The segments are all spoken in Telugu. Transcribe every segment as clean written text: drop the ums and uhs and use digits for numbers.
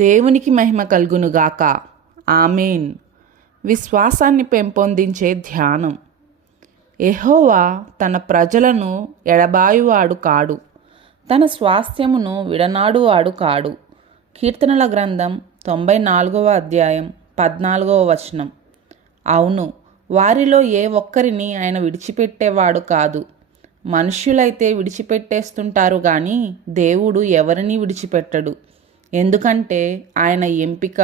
దేవునికి మహిమ కలుగునుగాక. ఆమేన్. విశ్వాసాన్ని పెంపొందించే ధ్యానం. యెహోవా తన ప్రజలను ఎడబాయువాడు కాడు, తన స్వాస్థ్యమును విడనాడువాడు కాడు. కీర్తనల గ్రంథం 94వ అధ్యాయం 14వ వచనం. అవును, వారిలో ఏ ఒక్కరిని ఆయన విడిచిపెట్టేవాడు కాదు. మనుష్యులైతే విడిచిపెట్టేస్తుంటారు కానీ దేవుడు ఎవరిని విడిచిపెట్టడు. ఎందుకంటే ఆయన ఎంపిక,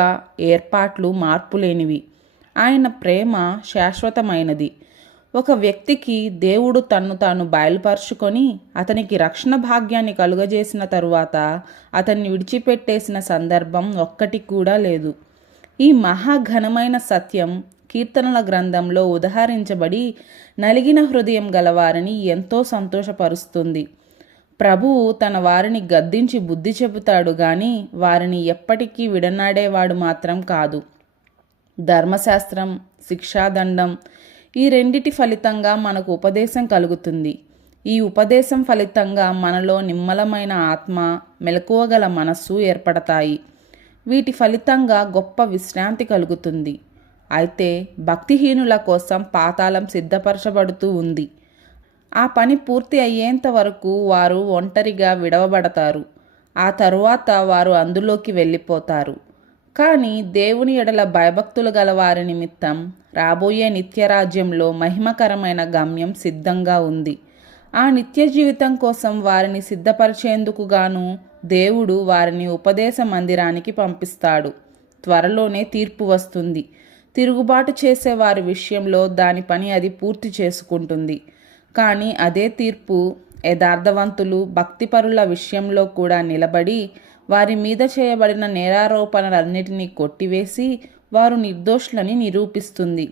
ఏర్పాట్లు మార్పులేనివి. ఆయన ప్రేమ శాశ్వతమైనది. ఒక వ్యక్తికి దేవుడు తన్ను తాను బయలుపరుచుకొని అతనికి రక్షణ భాగ్యాన్ని కలుగజేసిన తరువాత అతన్ని విడిచిపెట్టేసిన సందర్భం ఒక్కటి కూడా లేదు. ఈ మహాఘనమైన సత్యం కీర్తనల గ్రంథంలో ఉదహరించబడి నలిగిన హృదయం గలవారిని ఎంతో సంతోషపరుస్తుంది. ప్రభువు తన వారిని గద్దించి బుద్ధి చెబుతాడు గాని వారిని ఎప్పటికీ విడనాడేవాడు మాత్రం కాదు. ధర్మశాస్త్రం, శిక్షాదండం ఈ రెండిటి ఫలితంగా మనకు ఉపదేశం కలుగుతుంది. ఈ ఉపదేశం ఫలితంగా మనలో నిమ్మలమైన ఆత్మ, మెలకువగల మనస్సు ఏర్పడతాయి. వీటి ఫలితంగా గొప్ప విశ్రాంతి కలుగుతుంది. అయితే భక్తిహీనుల కోసం పాతాళం సిద్ధపరచబడుతూ ఉంది. ఆ పని పూర్తి అయ్యేంత వరకు వారు ఒంటరిగా విడవబడతారు. ఆ తరువాత వారు అందులోకి వెళ్ళిపోతారు. కానీ దేవుని ఎడల భయభక్తులు గల వారి నిమిత్తం రాబోయే నిత్యరాజ్యంలో మహిమకరమైన గమ్యం సిద్ధంగా ఉంది. ఆ నిత్య జీవితం కోసం వారిని సిద్ధపరిచేందుకు గాను దేవుడు వారిని ఉపదేశ మందిరానికి పంపిస్తాడు. త్వరలోనే తీర్పు వస్తుంది. తిరుగుబాటు చేసే వారి విషయంలో దాని పని అది పూర్తి చేసుకుంటుంది. కానీ అదే తీర్పు యథార్థవంతులు, భక్తిపరుల విషయంలో కూడా నిలబడి వారి మీద చేయబడిన నేరారోపణలన్నిటినీ కొట్టివేసి వారు నిర్దోషులని నిరూపిస్తుంది.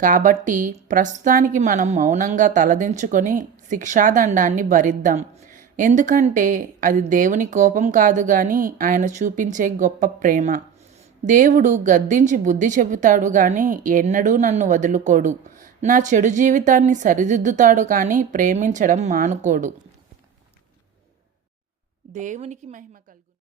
కాబట్టి ప్రస్తుతానికి మనం మౌనంగా తలదించుకొని శిక్షాదండాన్ని భరిద్దాం. ఎందుకంటే అది దేవుని కోపం కాదు కానీ ఆయన చూపించే గొప్ప ప్రేమ. దేవుడు గద్దించి బుద్ధి చెబుతాడు కానీ ఎన్నడూ నన్ను వదులుకోడు. నా చెడు జీవితాన్ని సరిదిద్దుతాడు కానీ ప్రేమించడం మానుకోడు. దేవునికి మహిమ కలుగు.